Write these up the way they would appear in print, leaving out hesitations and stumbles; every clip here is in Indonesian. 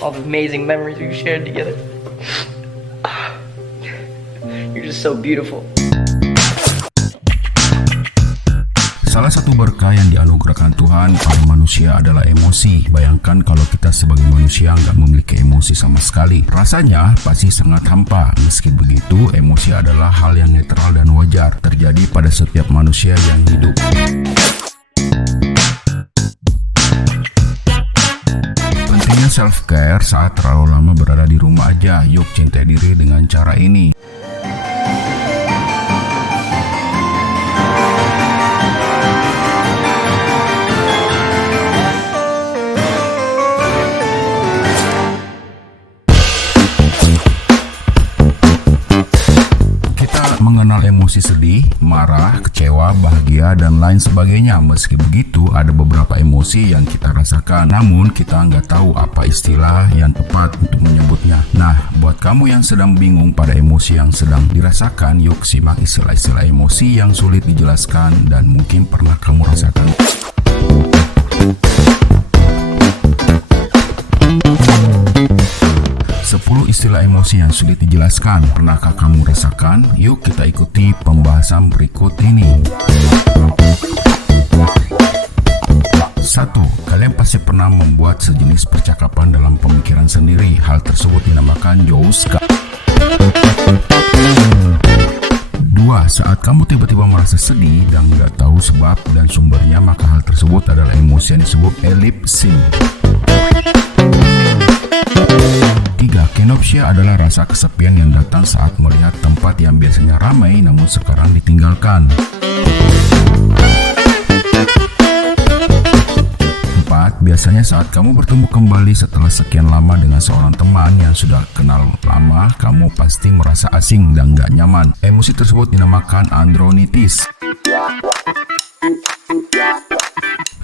all the amazing memories we've shared together. You're just so beautiful. Salah satu berkah yang dianugerahkan Tuhan pada manusia adalah emosi. Bayangkan kalau kita sebagai manusia nggak memiliki emosi sama sekali. Rasanya pasti sangat hampa. Meski begitu, emosi adalah hal yang netral dan wajar terjadi pada setiap manusia yang hidup. Pentingnya self-care saat terlalu lama berada di rumah aja. Yuk cintai diri dengan cara ini. Mengenal emosi sedih, marah, kecewa, bahagia, dan lain sebagainya. Meski begitu, ada beberapa emosi yang kita rasakan, namun kita nggak tahu apa istilah yang tepat untuk menyebutnya. Nah, buat kamu yang sedang bingung pada emosi yang sedang dirasakan, yuk simak istilah-istilah emosi yang sulit dijelaskan dan mungkin pernah kamu rasakan. Istilah emosi yang sulit dijelaskan. Pernahkah kamu rasakan? Yuk kita ikuti pembahasan berikut ini. 1. Kalian pasti pernah membuat sejenis percakapan dalam pemikiran sendiri. Hal tersebut dinamakan jouska. 2. Saat kamu tiba-tiba merasa sedih dan nggak tahu sebab dan sumbernya, maka hal tersebut adalah emosi yang disebut ellipsin. 3. Kenopsia adalah rasa kesepian yang datang saat melihat tempat yang biasanya ramai namun sekarang ditinggalkan. 4. Biasanya saat kamu bertemu kembali setelah sekian lama dengan seorang teman yang sudah kenal lama, kamu pasti merasa asing dan gak nyaman. Emosi tersebut dinamakan andronitis.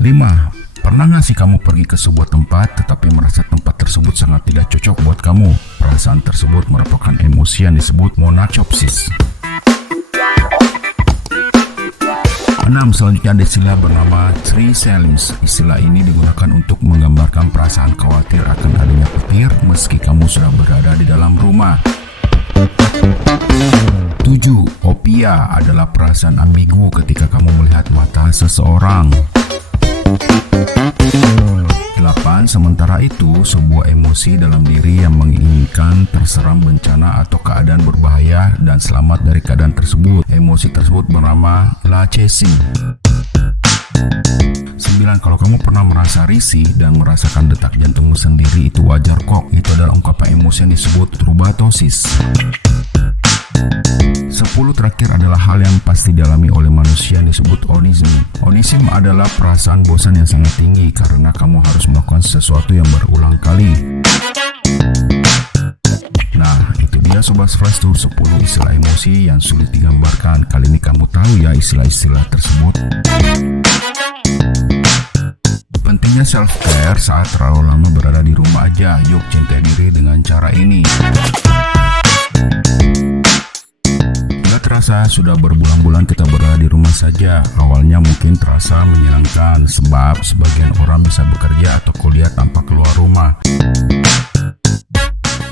5. Pernah nggak sih kamu pergi ke sebuah tempat tetapi merasa tempat tersebut sangat tidak cocok buat kamu? Perasaan tersebut merupakan emosi yang disebut monachopsis. 6. Selanjutnya ada istilah bernama tree selings. Istilah ini digunakan untuk menggambarkan perasaan khawatir akan adanya petir meski kamu sudah berada di dalam rumah. 7. Opia adalah perasaan ambigu ketika kamu melihat mata seseorang. 8. Sementara itu, sebuah emosi dalam diri yang menginginkan terserang bencana atau keadaan berbahaya dan selamat dari keadaan tersebut. Emosi tersebut bernama lachesing. 9. Kalau kamu pernah merasa risih dan merasakan detak jantungmu sendiri, itu wajar kok. Itu adalah ungkapan emosi yang disebut rubatosis. 10. Terakhir adalah hal yang pasti dialami oleh manusia yang disebut onisme. Onisme adalah perasaan bosan yang sangat tinggi karena kamu harus melakukan sesuatu yang berulang kali. Nah, itu dia Sobat Flash Tour 10 istilah emosi yang sulit digambarkan. Kali ini kamu tahu ya istilah-istilah tersebut. Pentingnya self-care saat terlalu lama berada di rumah aja. Yuk cintai diri dengan cara ini. Terasa sudah berbulan-bulan kita berada di rumah saja. Awalnya mungkin terasa menyenangkan sebab sebagian orang bisa bekerja atau kuliah tanpa keluar rumah.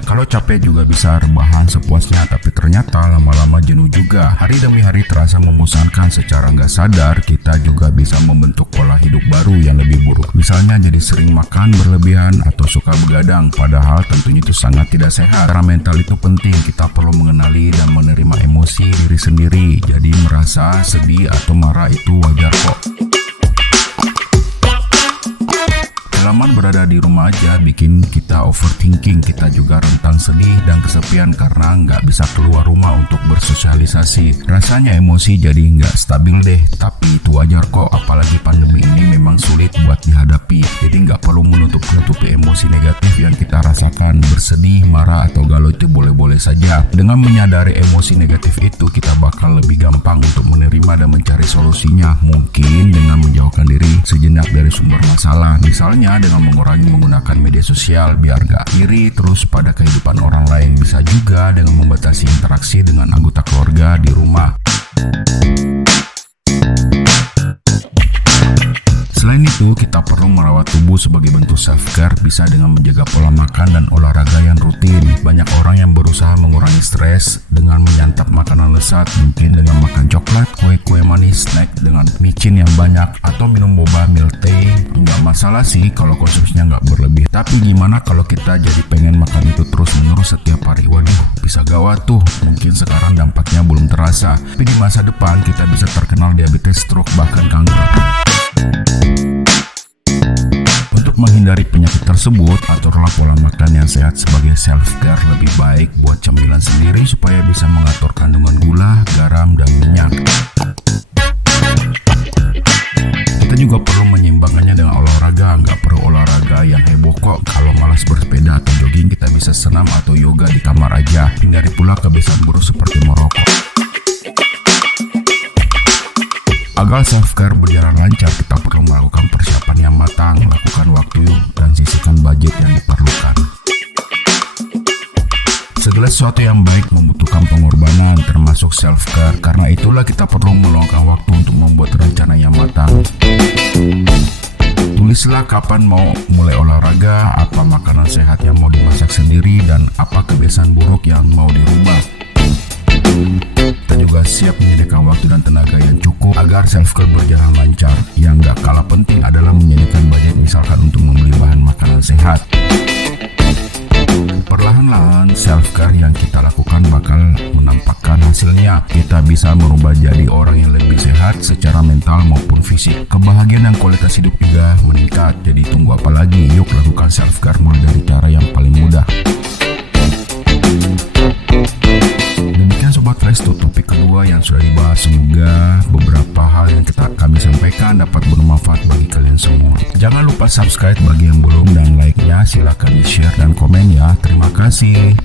Kalau capek juga bisa rebahan sepuasnya, tapi ternyata lama-lama jenuh juga. Hari demi hari terasa membosankan. Secara nggak sadar kita juga bisa membentuk pola hidup baru yang lebih buruk. Misalnya jadi sering makan berlebihan atau suka begadang, padahal tentunya itu sangat tidak sehat. Secara mental itu penting, kita perlu mengenali dan menerima emosi diri sendiri. Jadi merasa sedih atau marah itu wajar kok. Kelamaan berada di rumah aja bikin kita overthinking. Kita juga rentan sedih dan kesepian karena nggak bisa keluar rumah untuk bersosialisasi. Rasanya emosi jadi nggak stabil deh. Tapi itu wajar kok, apalagi pandemi ini memang sulit buat dihadapi. Jadi nggak perlu menutup-nutupi emosi negatif yang kita rasakan. Bersedih, marah, atau galau itu boleh-boleh saja. Dengan menyadari emosi negatif itu, kita bakal lebih gampang untuk menerima dan mencari solusinya. Mungkin dengan menjauhkan diri sejenak dari sumber masalah. Misalnya dengan mengurangi menggunakan media sosial biar gak iri terus pada kehidupan orang lain. Bisa juga dengan membatasi interaksi dengan anggota keluarga di rumah. Selain itu, kita perlu merawat tubuh sebagai bentuk self-care, bisa dengan menjaga pola makan dan olahraga yang rutin. Banyak orang yang berusaha mengurangi stres dengan menyantap makanan lezat, mungkin dengan makan coklat, kue-kue manis, snack dengan micin yang banyak, atau minum boba, milk tea. Nggak masalah sih kalau konsumsinya nggak berlebih. Tapi gimana kalau kita jadi pengen makan itu terus-menerus setiap hari? Waduh, bisa gawat tuh. Mungkin sekarang dampaknya belum terasa, tapi di masa depan kita bisa terkenal diabetes, stroke, bahkan kanker. Untuk menghindari penyakit tersebut, aturlah pola makan yang sehat sebagai self-care. Lebih baik buat cemilan sendiri supaya bisa mengatur kandungan gula, garam, dan minyak. Kita juga perlu menyeimbangkannya dengan olahraga. Nggak perlu olahraga yang heboh kok. Kalau malas bersepeda atau jogging, kita bisa senam atau yoga di kamar aja. Hindari pula kebiasaan buruk seperti merokok. Agar self-care berjalan lancar, kita perlu melakukan persiapan yang matang, lakukan waktu dan sisihkan budget yang diperlukan. Segala sesuatu yang baik membutuhkan pengorbanan, termasuk self-care. Karena itulah kita perlu meluangkan waktu untuk membuat rencana yang matang. Tulislah kapan mau mulai olahraga, apa makanan sehat yang mau dimasak sendiri, dan apa kebiasaan buruk yang mau dirubah. Kita juga siap menyediakan waktu dan tenaga yang cukup agar self-care berjalan lancar. Yang gak kalah penting adalah menyediakan budget, misalkan untuk membeli bahan makanan sehat. Perlahan-lahan self-care yang kita lakukan bakal menampakkan hasilnya. Kita bisa merubah jadi orang yang lebih sehat secara mental maupun fisik. Kebahagiaan dan kualitas hidup juga meningkat. Jadi tunggu apa lagi? Yuk lakukan self-care mulai dari cara yang paling mudah. Demikian Sobat Fresh untuk topik kedua yang sudah dibahas. Semoga beberapa hal yang kami sampaikan dapat bermanfaat bagi kalian semua. Jangan lupa subscribe bagi yang belum, dan like-nya silakan di share dan komen ya. Terima kasih.